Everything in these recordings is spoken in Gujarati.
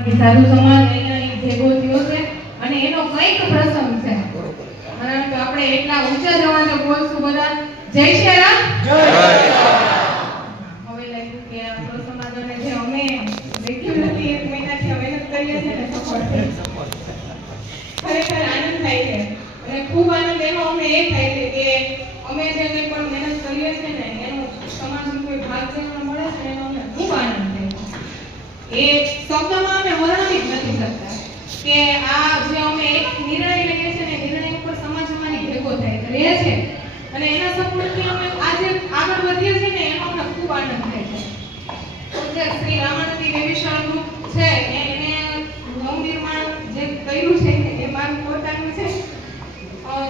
સાધુ સમાજ અહીંયા ભેગો થયો છે અને એનો કંઈક પ્રસંગ છે. કારણ કે આપણે એટલા ઊંચા જવાનો બોલશું બધા. જય શ્રી રામ હવે લાગ્યું કે આપણો સમાજ જે અમે રેગ્યુલરલી એક મહિનાથી મહેનત કરીએ છીએ ને સફળ. ખરેખર આનંદ થાય છે. અને ખૂબ આનંદ એનો અમને એ થાય છે કે અમે જે કંઈ પણ મહેનત કરીએ છીએ ને એનો સમાજનો કોઈ ભાગ મળે છે એનો અમને ખૂબ આનંદ થાય છે. એ શબ્દમાં અમે વર્ણવી જ નથી શકતા કે આ જે અમે એક નિર્ણય લઈએ છીએ ને નિર્ણય ઉપર સમાજ ભેગો થાય રહે છે અને એના સપોર્ટથી અમે આજે આગળ વધીએ છીએ ને એનો અમને ખૂબ આનંદ થાય છે. જે શ્રી રામાનંદી વેવિશાળ ગ્રુપ છે એને નવનિર્માણ જે કર્યું છે એ મારું પોતાનું છે.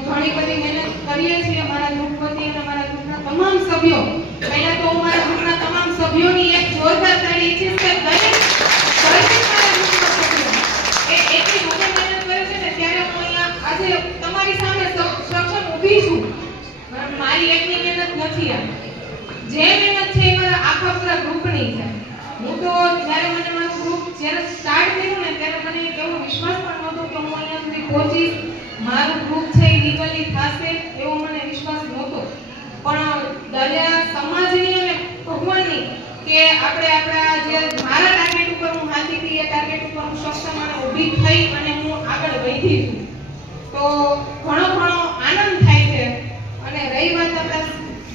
ઘણી બધી મહેનત કરીએ છીએ મારા ગ્રુપ વતી અને મારા ગ્રુપના તમામ સભ્યો. પહેલા તો હું મારા ગ્રુપના તમામ સભ્યોની એક જોરદાર તાળી ઈચ્છીશ કે દરેક દરેક મારા ગ્રુપના સભ્યો એ એટલી મોટી મહેનત કરે છે ને ત્યારે હું અહીંયા આજે તમારી સામે સ- સક્ષમ ઊભી છું મારા- એકની મહેનત નથી આ જે મહેનત છે એ મારા આખા પૂરા ગ્રુપની છે. હું તો જ્યારે મને મારું ગ્રુપ જ્યારે સ્ટાર્ટ કર્યું ને ત્યારે મને એવો વિશ્વાસ પણ નહોતો કે હું અહીંયા સુધી પહોંચીશ. મારું ગ્રુપ છે એ લીગલી થશે એવો મને વિશ્વાસ નહોતો. પણ દરિયા સમાજની અને ભગવાનની કે આપણે આપણા જે મારા ટાર્ગેટ ઉપર હું હાથી હતી એ ટાર્ગેટ ઉપર હું સક્ષમ અને ઊભી થઈ અને હું આગળ વધી છું. તો ઘણો ઘણો આનંદ થાય છે અને રહી વાત આપણા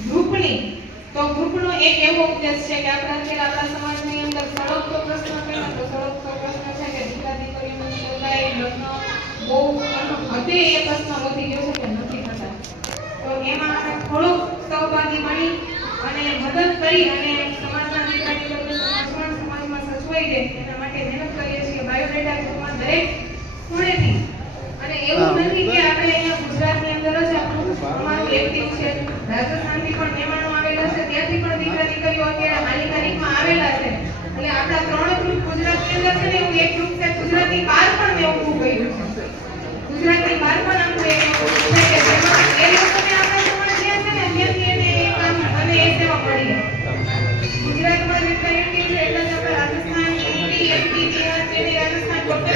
ગ્રુપની તો ગ્રુપનો એક એવો ઉપદેશ છે કે આપણે અત્યારે આપણા સમાજની અંદર સળગતો પ્રશ્ન છે તો સળગતો પ્રશ્ન છે કે દીકરા દીકરીઓનું સગાઈ લગ્ન બહુ હદે એ પ્રશ્ન વધી ગયો છે કે નથી થતા. તો એમાં આપણે થોડોક સહભાગી બની અને મદદ કરી અને સમાજના દીકરા દીકરીઓ સમાજ સમાજમાં સચવાઈ દે, એના માટે મહેનત કરીએ છીએ. બાયોડેટા ગ્રુપમાં દરેક ખૂણેથી અને એવું નથી કે આપણે અહીંયા ગુજરાતની અંદર જ આપણું અમારું એક્ટિવ છે રાજસ્થાનથી પણ મહેમાનો આવેલા છે ત્યાંથી પણ દીકરા દીકરીઓ અત્યારે હાલની તારીખમાં આવેલા છે એટલે આપણા ત્રણ ગ્રુપ ગુજરાતની અંદર ને ગુજરાતની બહાર પણ મેં ઊભું કર્યું છે. ગુજરાતની બહાર પણ